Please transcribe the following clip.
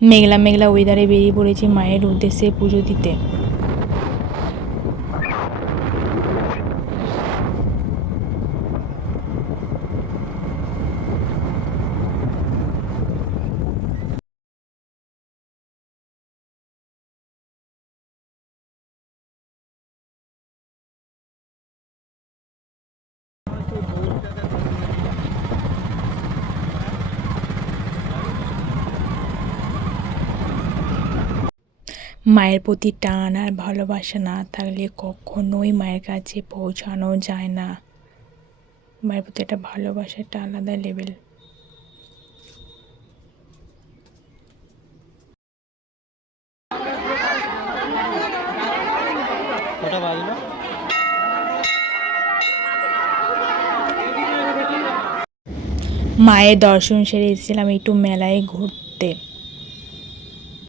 মেঘলা মেঘলা ওয়েদারে বেরিয়ে পড়েছি মায়ের উদ্দেশ্যে পুজো দিতে। মায়ের প্রতি টান আর ভালোবাসা না থাকলে কখনোই মায়ের কাছে পৌঁছানো যায় না। মায়ের প্রতি একটা ভালোবাসা একটা আলাদা লেভেল কটা বাজলো? মায়ের দর্শন সেরে এসেছিলাম একটু মেলায় ঘুরতে।